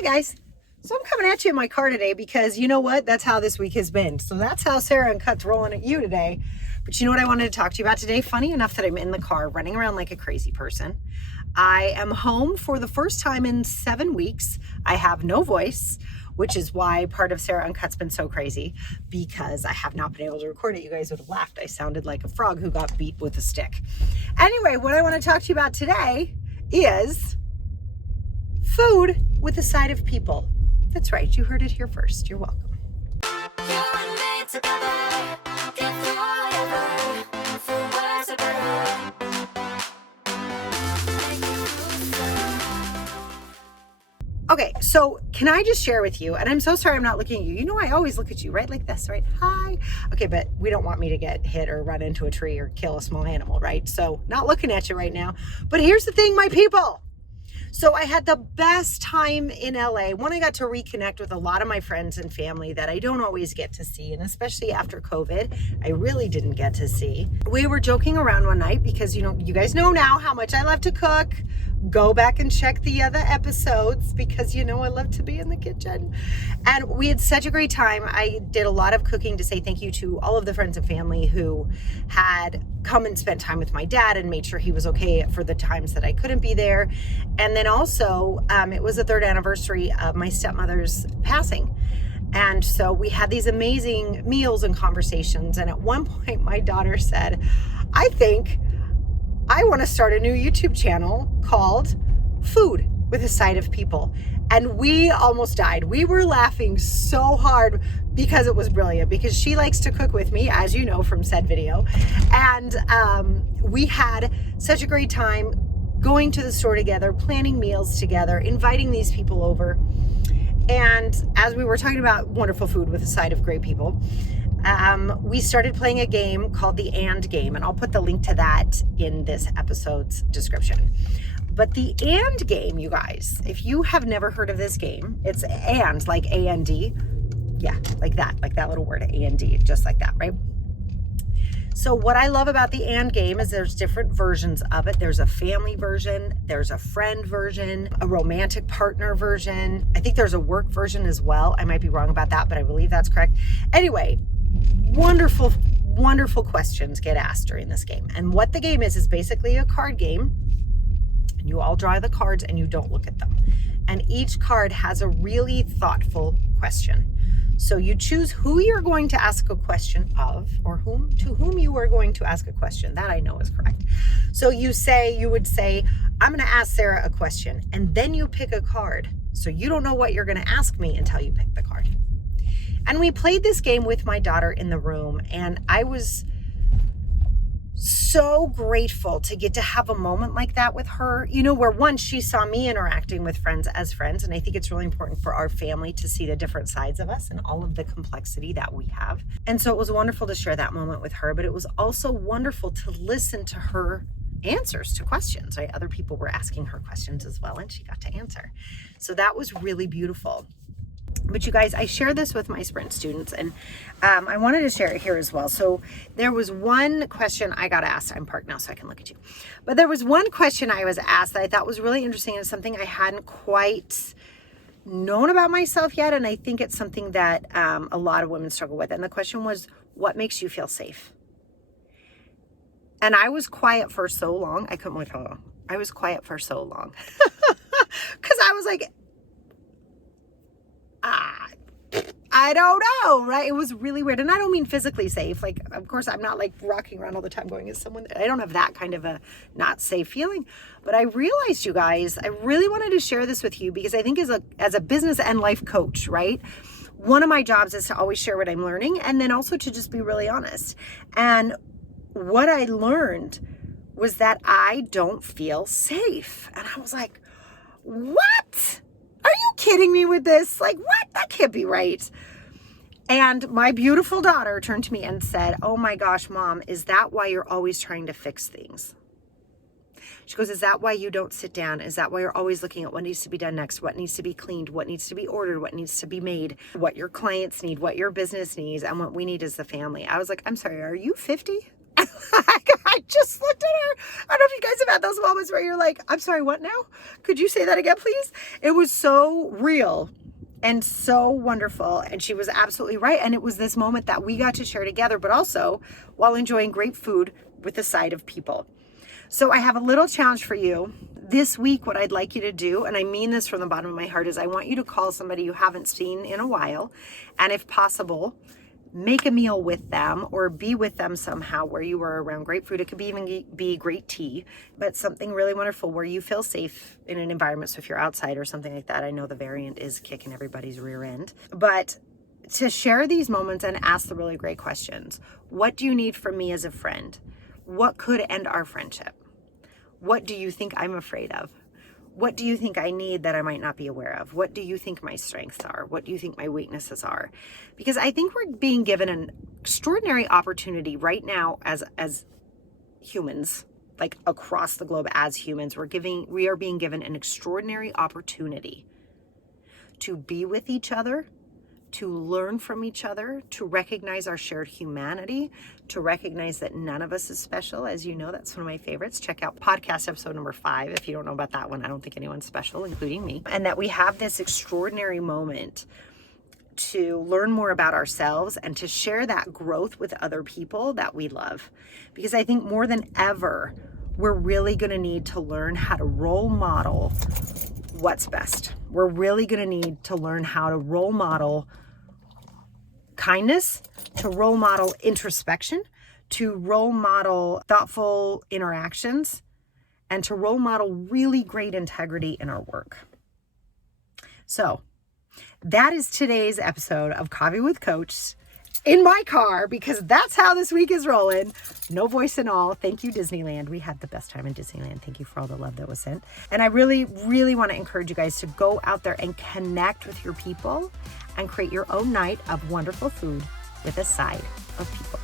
Hi guys. So I'm coming at you in my car today because you know what? That's how this week has been. So that's how Sarah Uncut's rolling at you today. But you know what I wanted to talk to you about today? Funny enough that I'm in the car running around like a crazy person. I am home for the first time in 7 weeks. I have no voice, which is why part of Sarah Uncut's been so crazy, because I have not been able to record it. You guys would have laughed. I sounded like a frog who got beat with a stick. Anyway, what I want to talk to you about today is food with a side of people. That's right, you heard it here first. You're welcome. Okay, so can I just share with you, and I'm so sorry I'm not looking at you. You know I always look at you, right? Like this, right? Hi. Okay, but we don't want me to get hit or run into a tree or kill a small animal, right? So not looking at you right now. But here's the thing, my people. So I had the best time in LA. One, I got to reconnect with a lot of my friends and family that I don't always get to see. And especially after COVID, I really didn't get to see. We were joking around one night because, you know, you guys know now how much I love to cook. Go back and check the other episodes because, you know, I love to be in the kitchen. And we had such a great time. I did a lot of cooking to say thank you to all of the friends and family who had come and spent time with my dad and made sure he was okay for the times that I couldn't be there. And then also, it was the 3rd anniversary of my stepmother's passing. And so we had these amazing meals and conversations. And at one point, my daughter said, I think I want to start a new YouTube channel called Food with a Side of People. And we almost died. We were laughing so hard because it was brilliant, because she likes to cook with me, as you know from said video. And we had such a great time going to the store together, planning meals together, inviting these people over. And as we were talking about wonderful food with a side of great people, we started playing a game called the And Game, and I'll put the link to that in this episode's description. But the And Game, you guys, if you have never heard of this game, it's and, like A-N-D. Yeah, like that little word, A-N-D, just like that, right? So what I love about the And Game is there's different versions of it. There's a family version, there's a friend version, a romantic partner version. I think there's a work version as well. I might be wrong about that, but I believe that's correct. Anyway, wonderful, wonderful questions get asked during this game. And what the game is basically a card game. And you all draw the cards and you don't look at them. And each card has a really thoughtful question. So you choose who you're going to ask a question of, or to whom you are going to ask a question. That I know is correct. So you would say, I'm going to ask Sarah a question, and then you pick a card. So you don't know what you're going to ask me until you pick the card. And we played this game with my daughter in the room, and I was so grateful to get to have a moment like that with her, you know, where once she saw me interacting with friends as friends. And I think it's really important for our family to see the different sides of us and all of the complexity that we have. And so it was wonderful to share that moment with her, but it was also wonderful to listen to her answers to questions, right? Other people were asking her questions as well, and she got to answer. So that was really beautiful. But you guys, I share this with my Sprint students, and I wanted to share it here as well. So there was one question I got asked. I'm parked now so I can look at you. But there was one question I was asked that I thought was really interesting, and something I hadn't quite known about myself yet. And I think it's something that a lot of women struggle with. And the question was, what makes you feel safe? And I was quiet for so long. I couldn't believe how long. I was quiet for so long. Because I was like, I don't know, right? It was really weird. And I don't mean physically safe. Like, of course, I'm not like rocking around all the time going, is someone, I don't have that kind of a not safe feeling. But I realized, you guys, I really wanted to share this with you because I think as a business and life coach, right? One of my jobs is to always share what I'm learning, and then also to just be really honest. And what I learned was that I don't feel safe. And I was like, what? Are you kidding me with this? Like, what? That can't be right. And my beautiful daughter turned to me and said, oh my gosh, Mom, is that why you're always trying to fix things? She goes, is that why you don't sit down? Is that why you're always looking at what needs to be done next? What needs to be cleaned? What needs to be ordered? What needs to be made? What your clients need? What your business needs? And what we need as the family? I was like, I'm sorry, are you 50? I just looked at her. I don't know if you guys have had those moments where you're like, I'm sorry, what now? Could you say that again, please? It was so real and so wonderful. And she was absolutely right. And it was this moment that we got to share together, but also while enjoying great food with the side of people. So I have a little challenge for you. This week, what I'd like you to do, and I mean this from the bottom of my heart, is I want you to call somebody you haven't seen in a while. And if possible, make a meal with them or be with them somehow where you are around great food. It could be even be great tea, but something really wonderful where you feel safe in an environment. So if you're outside or something like that, I know the variant is kicking everybody's rear end, but to share these moments and ask the really great questions. What do you need from me as a friend? What could end our friendship? What do you think I'm afraid of? What do you think I need that I might not be aware of? What do you think my strengths are? What do you think my weaknesses are? Because I think we're being given an extraordinary opportunity right now as humans, like across the globe as humans. We are being given an extraordinary opportunity to be with each other, to learn from each other, to recognize our shared humanity, to recognize that none of us is special. As you know, that's one of my favorites. Check out podcast episode number 5. If you don't know about that one, I don't think anyone's special, including me. And that we have this extraordinary moment to learn more about ourselves and to share that growth with other people that we love. Because I think more than ever, we're really going to need to learn how to role model what's best. We're really going to need to learn how to role model kindness, to role model introspection, to role model thoughtful interactions, and to role model really great integrity in our work. So that is today's episode of Coffee with Coach in my car, because that's how this week is rolling. No voice and all. Thank you, Disneyland. We had the best time in Disneyland. Thank you for all the love that was sent. And I really, really want to encourage you guys to go out there and connect with your people and create your own night of wonderful food with a side of people.